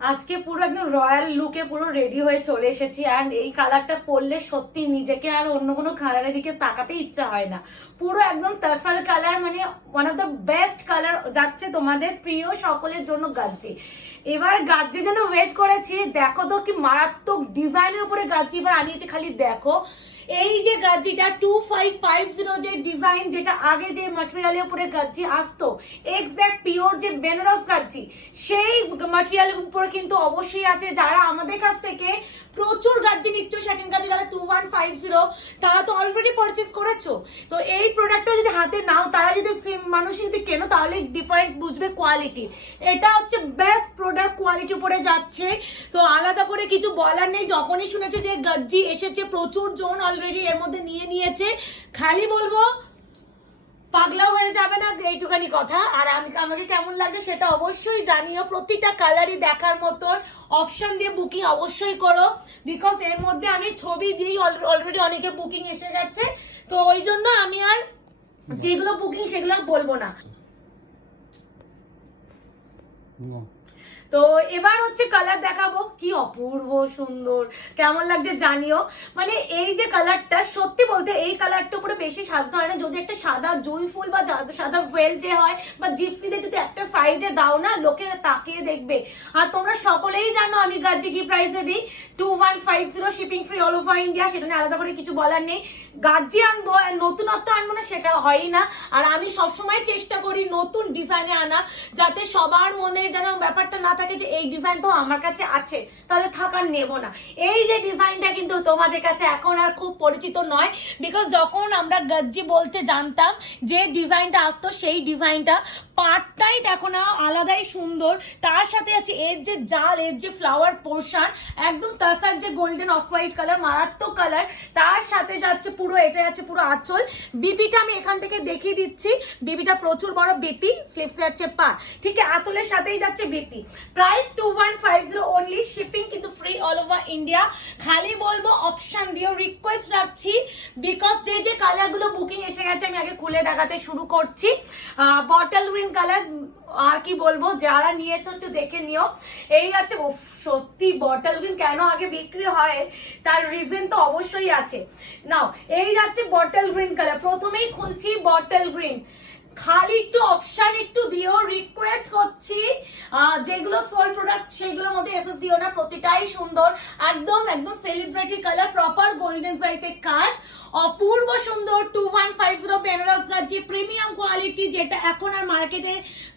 আজকে পুরো একদম রয়্যাল লুকে পুরো রেডি হয়ে চলে এসেছি অ্যান্ড এই কালারটা পরলে সত্যি নিজেকে আর অন্য কোনো কালারের দিকে তাকাতে ইচ্ছা হয় না। পুরো একদম তাফার কালার মানে one of the best colour যাচ্ছে তোমাদের প্রিয় সকলের জন্য গাজ্জি। এবার গাজ্জির জন্য ওয়েট করেছি, দেখো তো কি মারাত্মক ডিজাইনের উপরে গাজ্জি এবার আনিয়েছে, খালি দেখো। এই যে গাজ্জিটা টু ফাইভ ফাইভ জিরো যে ডিজাইন যেটা আগে যে ম্যাটেরিয়ালের উপরে গাজ্জি আসতো এক্স্যাক্ট পিওর যে বেনারস গাজ্জি সেই ম্যাটেরিয়ালের উপরে কিন্তু অবশ্যই আছে। যারা আমাদের কাছ থেকে প্রচুর গাজ্জি নিচ্ছ সেকেন্ড গাজ্জি যারা টু ওয়ান ফাইভ জিরো তারা তো অলরেডি পারচেস করেছ। তো এই প্রোডাক্টটা যদি হাতে নাও, তারা যদি মানুষ যদি কেনো, তাহলে ডিফারেন্ট বুঝবে কোয়ালিটি এটা হচ্ছে বেস্ট প্রোডাক্ট কোয়ালিটি উপরে যাচ্ছে। তো আলাদা করে কিছু বলার নেই, যখনই শুনেছে যে গাজ্জি এসেছে, প্রচুর জন অলরেডি এর মধ্যে নিয়ে নিয়েছে। খালি বলব পাগলা হয়ে যাবে না এইটুখানি কথা। আর আমি, আমাকে কেমন লাগছে সেটা অবশ্যই জানিও। প্রতিটা কালারই দেখার মতন অপশন দিয়ে বুকিং অবশ্যই করো। বিকজ এর মধ্যে আমি ছবি দিয়েই অলরেডি অনেকে বুকিং এসে গেছে। তো ওই জন্য আমি আর যেগুলো বুকিং সেগুলো বলব না. তো এবার হচ্ছে কালার দেখাবো। কি অপূর্ব সুন্দর। কেমন লাগছে জানিও। মানে এই যে কালারটা সত্যি বলতে এই কালারটা উপরে বেশি সাজতে হয় না। যদি একটা সাদা জুই ফুল বা সাদা ভেল যে হয় বা জিপসিতে যদি একটা সাইডে দাও না, লোকে তাকিয়ে দেখবে। আর তোমরা সকলেই জানো আমি গাজ্জি কি প্রাইসে দিই। Two one five zero shipping free all over India সেটা নিয়ে আলাদা করে কিছু বলার নেই। গাজ্জি আনব, আর নতুনত্ব আনব না, সেটা হয়ই না। আর আমি সবসময় চেষ্টা করি নতুন ডিজাইনে আনা, যাতে সবার মনে যেন ব্যাপারটা না থাকে যে এই ডিজাইন তো আমার কাছে আছে, তাহলে থাকার নেব না। এই যে ডিজাইনটা কিন্তু তোমাদের কাছে এখন আর খুব পরিচিত নয় বিকজ যখন আমরা গজ্জি বলতে জানতাম যে ডিজাইনটা আসতো, সেই ডিজাইনটা পাটটাই দেখো না, আলাদাই সুন্দর। তার সাথে আছে এর যে জাল, এর যে ফ্লাওয়ার পোর্শন একদম তাসার যে গোল্ডেন অফ হোয়াইট কালার মারাত্মক কালার তার সাথে যাচ্ছে পুরো এটা যাচ্ছে পুরো আঁচল। বিপিটা আমি এখান থেকে দেখিয়ে দিচ্ছি। বিপিটা প্রচুর বড় বিপি স্লিপস যাচ্ছে পা ঠিক আছে, আঁচলের সাথেই যাচ্ছে BP. Price two one five zero only shipping কিন্তু ফ্রি অল ওভার ইন্ডিয়া খালি বলব অপশন দিও রিকোয়েস্ট রাখছি বিকজ যে যে কালারগুলো বুকিং এসে গেছে আমি আগে খুলে দেখাতে শুরু করছি। বটল গ্রিন কালার আর কি বলব যারা নিয়েছো একটু দেখে নিও। এই আছে উফ, সত্যি বটল গ্রিন কেন আগে বিক্রি হয়? তার রিজন তো অবশ্যই আছে। নাও এই যাচ্ছে বটল গ্রিন কালার প্রথমেই খুলছি বটল গ্রিন খালি একটু অপশন একটু দিও রিকোয়েস্ট করছি আহ, যেগুলো সোল প্রোডাক্ট সেগুলোর মধ্যে এসএস দিও প্রতিটাই সুন্দর একদম একদম সেলিব্রিটি কালার প্রপার গোল্ডেন সাইতে কাজ অপূর্ব সুন্দর two one five zero Benaras যে প্রিমিয়াম কোয়ালিটি যেটা এখন আর মার্কেটে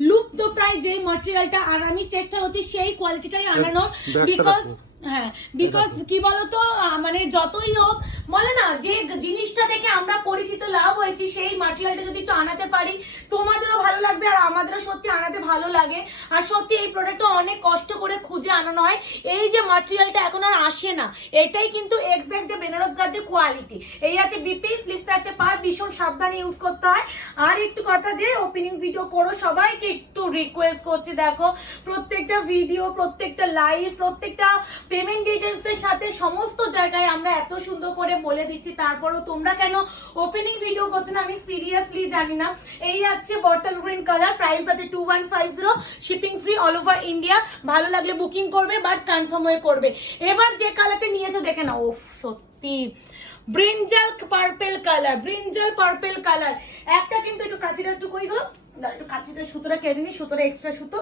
লুপ্ত প্রায় যে মটেরিয়ালটা আর আমি চেষ্টা হচ্ছি সেই কোয়ালিটিটাই আনানোর বিকজ। হ্যাঁ বিকজ কি বলতো মানে যতই হোক বলে না যে জিনিসটা থেকে আমরা পরিচিত লাভ হয়েছি সেই মাটেরিয়ালটা যদি একটু আনাতে পারি তোমাদেরও ভালো লাগবে আর আমাদেরও সত্যি আনাতে ভালো লাগে। আর সত্যি এই প্রোডাক্টটা অনেক কষ্ট করে খুঁজে আনানো হয়। এই যে মাটেরিয়ালটা এখন আর আসে না এটাই কিন্তু এক্সাক্ট যে বেনারস গাছের কোয়ালিটি এই আছে বিপি স্লিপস আছে পার ভীষণ সাবধানে ইউজ করতে হয়। আর একটু কথা যে ওপেনিং ভিডিও করো সবাইকে একটু রিকোয়েস্ট করছি দেখো প্রত্যেকটা ভিডিও প্রত্যেকটা লাইভ প্রত্যেকটা পেমেন্ট ডিটেলস এর সাথে সমস্ত জায়গায় আমরা এত সুন্দর করে বলে দিচ্ছি, তারপরও তোমরা কেন ওপেনিং ভিডিও করছ না আমি সিরিয়াসলি জানি না। এই আছে বটল গ্রিন কালার প্রাইস আছে two one five zero shipping free all over India ভালো লাগলে বুকিং করবে বাট কনফার্ম হয়ে করবে। এবার যে কালারটা নিয়েছে, দেখে না ওফ সত্যি। Brinjal purple colour brinjal purple colour একটা কিন্তু একটু কাচিটা একটু কই গো? একটু কাচিটা সুতোটা কেটে নি সুতোটা এক্সট্রা সুতো।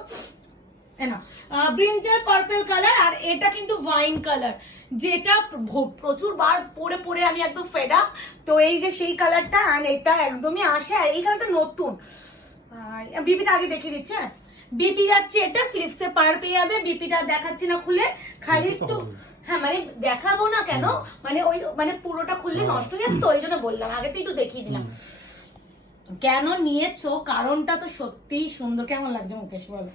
ব্রিঞ্জাল পার্পল কালার আর এটা কিন্তু ওয়াইন কালার যেটা ভ- প্রচুর বার পরে পরে আমি একদম ফেডা তো এই যে সেই কালারটা আর এটা একদমই আসে। আর এই কালারটা নতুন। বিপিটা আগে দেখিয়ে দিচ্ছে বিপি যাচ্ছে এটা স্লিপসে পার পেয়ে যাবে। বিপিটা দেখাচ্ছি না খুলে। খালি একটু হ্যাঁ মানে দেখাবো না কেন? মানে ওই মানে পুরোটা খুললে হ্যাঁ। নষ্ট হয়ে যাচ্ছে তো ওই জন্য বললাম। আগে তো একটু দেখিয়ে দিলাম। কেন নিয়েছো? কারণটা তো সত্যিই সুন্দর। কেমন লাগছে মুকেশ বল?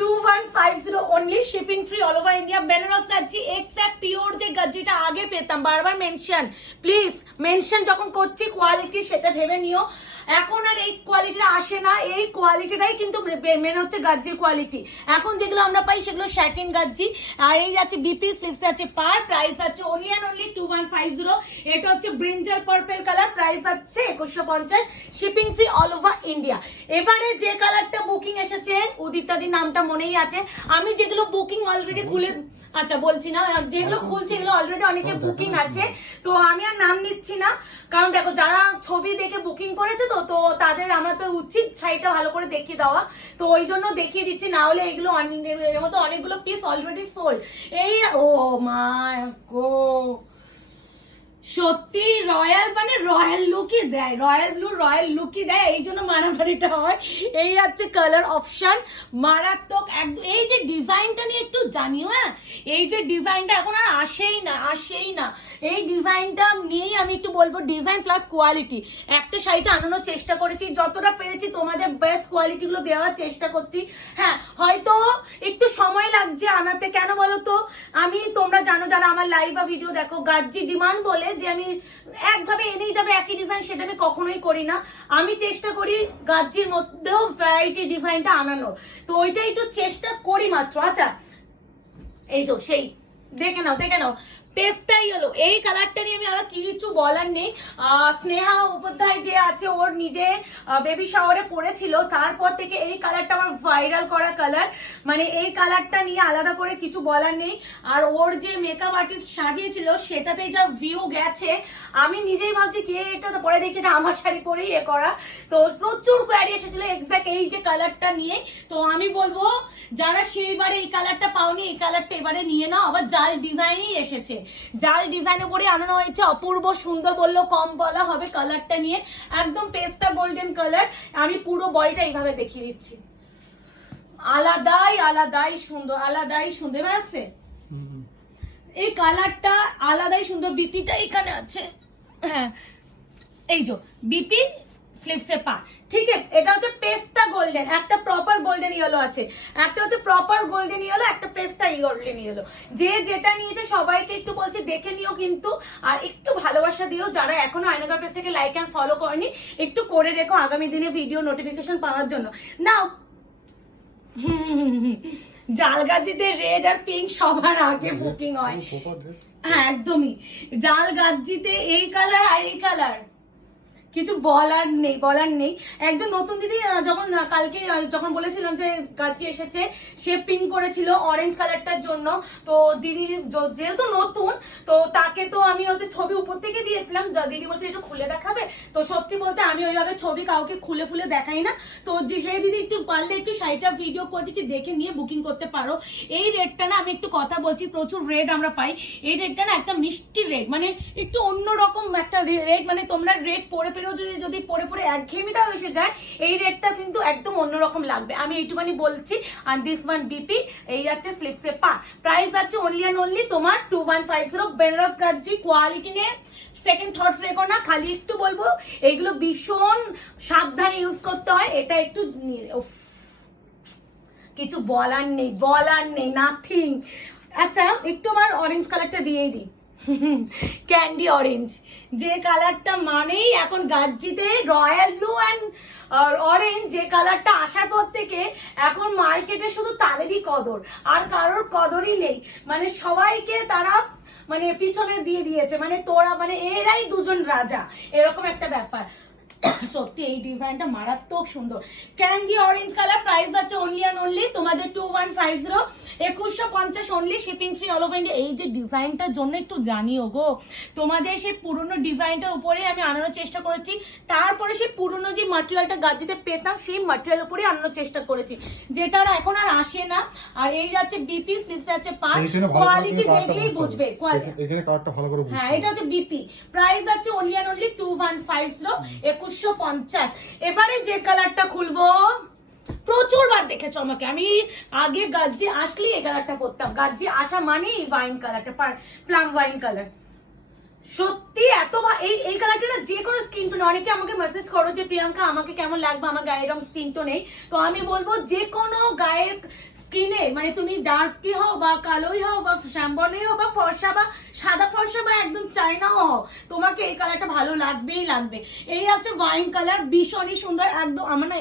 Two one five zero only shipping free all over India Benaras gajji exact pure যে গাজ্জিটা আগে পেতাম, বারবার মেনশন প্লিজ মেনশন যখন করছি কোয়ালিটি সেটা ভেবে নিও। এখন আর এই কোয়ালিটিটা আসে না, এই কোয়ালিটিটাই কিন্তু মেন হচ্ছে গাজ্জির কোয়ালিটি এখন যেগুলো আমরা পাই সেগুলো শ্যাটিন গাজ্জি আর এই আছে বিপি স্লিভস আছে পার প্রাইস আছে only and only two one five zero এটা হচ্ছে ব্রিঞ্জাল পার্পেল কালার প্রাইস আছে একুশশো পঞ্চাশ shipping free all over India এবারে যে কালারটা বুকিং এসেছে উদিতাদি নামটা মনেই আছে। আমি যেগুলো বুকিং অলরেডি খুলে আচ্ছা বলছি না যেগুলো খুলছে এগুলো অলরেডি অনেকে বুকিং আছে। তো আমি আর নাম নিচ্ছি না। কারণ দেখো যারা ছবি দেখে বুকিং করেছে তো তো তাদের আমার তো উচিত শাড়িটা ভালো করে দেখিয়ে দেওয়া। তো ওই জন্য দেখিয়ে দিচ্ছি না হলে এগুলো অনেক- এর মতো অনেকগুলো পিস অলরেডি সোল্ড এই ও মা গো। সত্যি রয়্যাল মানে রয়্যাল লুকই দেয়, রয়্যাল ব্লু রয়্যাল লুকই দেয়, এই জন্য মারামারিটা হয়। এই হচ্ছে কালার অপশন মারাত্মক একদম এই যে ডিজাইনটা নিয়ে একটু জানিও হ্যাঁ? এই যে ডিজাইনটা এখন আর আসেই না আসেই না। এই ডিজাইনটা নিয়েই আমি একটু বলব ডিজাইন প্লাস কোয়ালিটি একটা শাড়িতে আনানোর চেষ্টা করেছি, যতটা পেরেছি তোমাদের বেস্ট কোয়ালিটিগুলো দেওয়ার চেষ্টা করছি। হ্যাঁ হয়তো একটু সময় লাগছে আনাতে, কেন বলো তো? আমি, তোমরা জানো যারা আমার লাইভ বা ভিডিও দেখো, গাজ্জি ডিমান্ড বলে যে আমি একভাবে এনেই যাবে একই ডিজাইন সেটা আমি কখনোই করি না। আমি চেষ্টা করি গাজ্জির মধ্যেও ভ্যারাইটি ডিজাইনটা আনানোর। তো ওইটাই একটু চেষ্টা করি মাত্র। আচ্ছা এই যে সেই, দেখে নাও দেখে নাও। পেস্টাই হলো। এই কালারটা নিয়ে আমি আর কিছু বলার নেই। স্নেহা উপাধ্যায় যে আছে, ওর নিজে বেবি শাওয়ারে পড়েছিল। তারপর থেকে এই কালারটা আমার ভাইরাল করা কালার মানে এই কালারটা নিয়ে আলাদা করে কিছু বলার নেই। আর ওর যে মেকআপ আর্টিস্ট সাজিয়েছিল, সেটাতেই যা ভিউ গেছে। আমি নিজেই ভাবছি, কে এটা তো পরে দেখছি, এটা আমার শাড়ি পরেই এ করা। তো প্রচুর কোয়ারি এসেছিল এক্স্যাক্ট এই যে কালারটা নিয়ে। তো আমি বলব, যারা সেইবারে এই কালারটা পাওনি, এই কালারটা এবারে নিয়ে নাও। আবার জাল ডিজাইনই এসেছে। জাল ডিজাইনের উপরে আনানো হয়েছে অপূর্ব সুন্দর বলল কম বলা হবে কালারটা নিয়ে। একদম পেস্তা গোল্ডেন কালার আমি পুরো বডিটা এইভাবে দেখিয়ে দিচ্ছি। আলাদাই আলাদাই সুন্দর আলাদাই সুন্দর। এবার আসছে। এই কালারটা আলাদাই সুন্দর। বিপিটা এখানে আছে। হ্যাঁ। এই যে বিপি স্লিপসে পা ঠিক আছে? এটা হচ্ছে পেস্টা গোল্ডেন একটা প্রপার গোল্ডেন ইয়েলো আছে। একটা হচ্ছে প্রপার গোল্ডেন ইয়েলো একটা পেস্টা গোল্ডেন ইয়েলো যে যেটা নিয়েছে সবাইকে একটু বলছে দেখে নিও কিন্তু। আর একটু ভালোবাসা দিও যারা এখনও আয়নাগর পেজটাকে লাইক অ্যান্ড ফলো করেনি একটু করে রেখো আগামী দিনে ভিডিও নোটিফিকেশন পাওয়ার জন্য। নাও জালগাজিতে রেড আর পিঙ্ক সবার আগে বুকিং হয়। হ্যাঁ একদমই। জাল গাজ্জিতে এই কালার আর এই কালার কিছু বলার নেই বলার নেই। একজন নতুন দিদি যখন কালকে যখন বলেছিলাম যে গাজ্জি এসেছে, সে পিঙ্ক করেছিল অরেঞ্জ কালারটার জন্য। তো দিদি যেহেতু নতুন, তো তাকে তো আমি হচ্ছে ছবি উপর থেকে দিয়েছিলাম। দিদি বলছে, একটু খুলে দেখাবে? তো সত্যি বলতে আমি ওইভাবে ছবি কাউকে খুলে ফুলে দেখাই না। তো যে, সেই দিদি একটু পারলে একটু শাড়িটা ভিডিও করে দিচ্ছি দেখে নিয়ে বুকিং করতে পারো। এই রেটটা না আমি একটু কথা বলছি, প্রচুর রেড আমরা পাই। এই রেটটা না একটা মিষ্টি রেট মানে একটু অন্যরকম একটা রেট মানে তোমরা রেড পরে পেরেও যদি পরে পরে একঘেয়েমিতাও এসে যায়, এই রেটটা কিন্তু একদম অন্যরকম লাগবে। আমি এইটুখানি বলছি আর দিস ওয়ান বিপি এই যাচ্ছে স্লিপসে পা প্রাইস আছে অনলি অ্যান্ড অনলি তোমার two one five zero Benaras gajji quality নিয়ে। সেকেন্ড থট রেখো না, খালি একটু বলব, এইগুলো ভীষণ সাবধানে ইউজ করতে হয়, এটা একটু কিছু বলার নেই বলার নেই নাথিং আচ্ছা একটু আমার অরেঞ্জ কালারটা দিয়েই দিই। ক্যান্ডি অরেঞ্জ যে কালারটা মানেই এখন গাজ্জিতে রয়্যাল ব্লু অ্যান্ড অরেঞ্জ যে কালারটা আসার পর থেকে এখন মার্কেটে শুধু তাদেরই কদর, আর কারোর কদরই নেই। মানে সবাইকে তারা মানে পিছনে দিয়ে দিয়েছে। মানে তোরা মানে এরাই দুজন রাজা। এরকম একটা ব্যাপার। সত্যি, এই ডিজাইনটা মারাত্মক সুন্দর। ক্যান্ডি অরেঞ্জ কালার প্রাইস আছে অনলি অ্যান্ড অনলি তোমাদের টু ওয়ান ফাইভ জিরো একুশশো পঞ্চাশ only shipping free all over India এই যে ডিজাইনটার জন্য একটু জানিও গো। তোমাদের সেই পুরনো ডিজাইনটার উপরে আমি আনানোর চেষ্টা করেছি। তারপরে সেই পুরনো যে মাটেরিয়ালটা গাজিতে পেতাম সেই মাটেরিয়াল উপরে আনানোর চেষ্টা করেছি। যেটা আর এখন আর আসে না। আর এই যাচ্ছে বিপি স্লিপস আছে পাঁচ। কোয়ালিটি দেখলেই বুঝবে। কোয়ালিটি হ্যাঁ এটা হচ্ছে বিপি প্রাইস আছে only and only two one five zero একুশশো পঞ্চাশ। এবারে যে কালারটা খুলবো? প্রচুর বার দেখেছ আমাকে। আমি আগে গার্জি আসলে এই কালারটা পরতাম। গার্জি আসা মানেই ওয়াইন কালারটা প্লাম ওয়াইন কালার সত্যি এত এই এই কালারটা না যে কোনো স্কিন টোন অনেকে আমাকে মেসেজ করো যে, প্রিয়াঙ্কা, আমাকে কেমন লাগবে? আমার গায়ের রং স্কিন টোনেই তো আমি বলব যে কোনো গায়ের স্কিনে মানে তুমি ডার্কই হও বা কালোই হও বা শ্যামবর্ণই হও বা ফর্সা বা সাদা ফর্সা বা একদম চাইনাও হও, তোমাকে এই কালারটা ভালো লাগবেই লাগবে। এই আছে ওয়াইন কালার ভীষণই সুন্দর, একদম মানে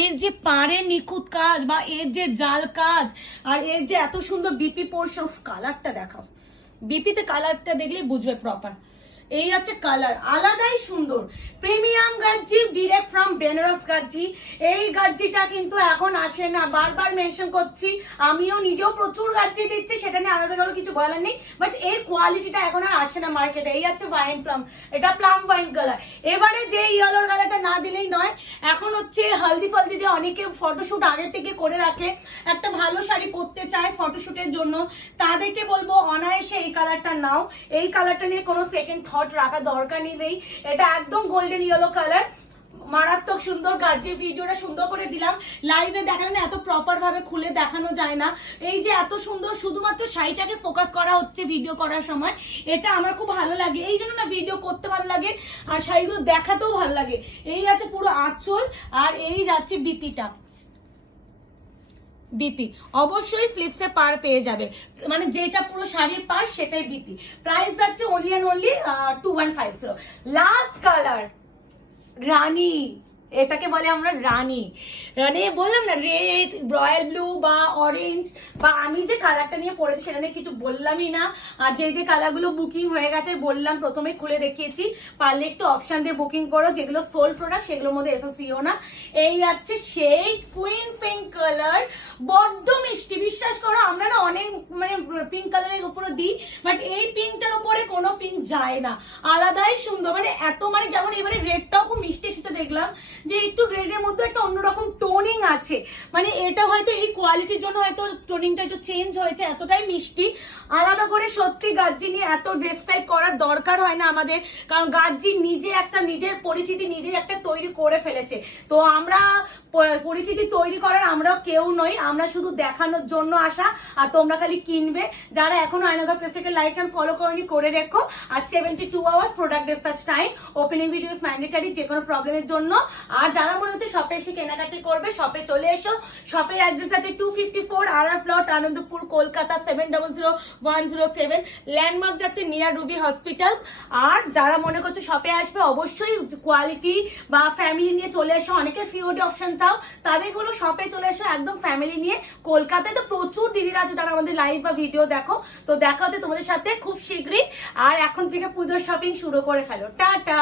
এর যে পাড়ের নিখুঁত কাজ বা এর যে জাল কাজ আর এর যে এত সুন্দর বিপি পোর্স পোর্শন কালারটা দেখাও। বিপিতে কালারটা দেখলেই বুঝবে প্রপার এই হচ্ছে কালার, আলাদাই সুন্দর। Premium gajji direct from Benaras gajji. এই গাজ্জিটা কিন্তু এখন আসে না। বারবার মেনশন করছি, আমিও নিজেও প্রচুর গাজ্জি দিচ্ছি, সেটা নিয়ে আলাদা করে কিছু বলার নেই। বাট এর কোয়ালিটিটা এখন আর আসে না মার্কেটে এই হচ্ছে ওয়াইন প্লাম এটা প্লাম ওয়াইন কালার এবারে যে ইয়েলোর কালারটা না দিলেই নয়, এখন হচ্ছে হালদি ফলদি দিয়ে অনেকে ফটোশ্যুট আগের থেকে করে রাখে। একটা ভালো শাড়ি পরতে চায় ফটোশ্যুটের জন্য। তাদেরকে বলব, অনায়াসে এই কালারটা নাও। এই কালারটা নিয়ে কোনো সেকেন্ড থট রাখা দরকার নেই এটা একদম গোল্ডেন ইয়েলো কালার মারাত্মক সুন্দর গার্জির ভিডিওটা সুন্দর করে দিলাম। লাইভে দেখালে না এত প্রপার ভাবে খুলে দেখানো যায় না। এই যে এত সুন্দর, শুধুমাত্র শাড়িটাকে ফোকাস করা হচ্ছে ভিডিও করার সময়। এটা আমার খুব ভালো লাগে। এই জন্য না ভিডিও করতে ভালো লাগে, আর শাড়িগুলো দেখাতেও ভালো লাগে। এই আছে পুরো আঁচল, আর এই যাচ্ছে বিপিটা। বিপি অবশ্যই স্লিপসে পার পেয়ে যাবে। মানে যেটা পুরো শাড়ির পার, সেটাই বিপি প্রাইস যাচ্ছে only and only two one five zero last colour রানী। এটাকে বলে আমরা রানি। রানি, বললাম না রেড রয়্যাল ব্লু বা অরেঞ্জ বা আমি যে কালারটা নিয়ে পড়েছি সেটা নিয়ে কিছু বললামই না। আর যে যে কালারগুলো বুকিং হয়ে গেছে, বললাম প্রথমে খুলে দেখিয়েছি। পারলে একটু অপশান দিয়ে বুকিং করো, যেগুলো সোল প্রোডাক্ট সেগুলোর মধ্যে এসএসিও না। এই আছে সেই কুইন পিঙ্ক কালার বড্ড বিশ্বাস করো, আমরা না অনেক মানে পিঙ্ক কালারের উপরে দিই বাট এই পিঙ্কটার উপরে কোনো পিঙ্ক যায় না। আলাদাই সুন্দর মানে এত মানে যেমন এবারে রেডটাও খুব মিষ্টি এসেছে দেখলাম, যে একটু রেডের মধ্যে একটা অন্যরকম টোনিং আছে। মানে এটা হয়তো এই কোয়ালিটির জন্য হয়তো টোনিংটা একটু চেঞ্জ হয়েছে, এতটাই মিষ্টি। আলাদা করে সত্যি গাজ্জি নিয়ে এত রেসপেক্ট করার দরকার হয় না আমাদের, কারণ গাজ্জি নিজে একটা নিজের পরিচিতি নিজে একটা তৈরি করে ফেলেছে। তো আমরা পরিচিতি তৈরি করার আমরা কেউ নই, আমরা শুধু দেখানোর জন্য আসা, আর তোমরা খালি কিনবে। যারা এখনও আয়নগর প্রেসটাকে লাইক অ্যান্ড ফলো করেনি, করে রেখো। আর seventy two hours product dispatch time opening videos mandatory যে কোনো প্রবলেমের জন্য। আর যারা মনে হচ্ছে শপে এসে কেনাকাটি করবে শপে চলে এসো। শপের অ্যাড্রেস আছে two fifty four R R plot Anandapur, Kolkata seven double zero one zero seven landmark যাচ্ছে নিয়ার রুবি হসপিটাল আর যারা মনে করছে শপে আসবে, অবশ্যই কোয়ালিটি বা ফ্যামিলি নিয়ে চলে এসো। অনেকে সিওডি অপশন চাও, তাদের হলো শপে চলে এসো একদম ফ্যামিলি নিয়ে। কলকাতায় তো প্রচুর দিদিরা আছে যারা আমাদের লাইভ বা ভিডিও দেখো। তো দেখা হচ্ছে তোমাদের সাথে খুব শীঘ্রই। আর এখন থেকে পুজোর শপিং শুরু করে ফেলো। টাটা!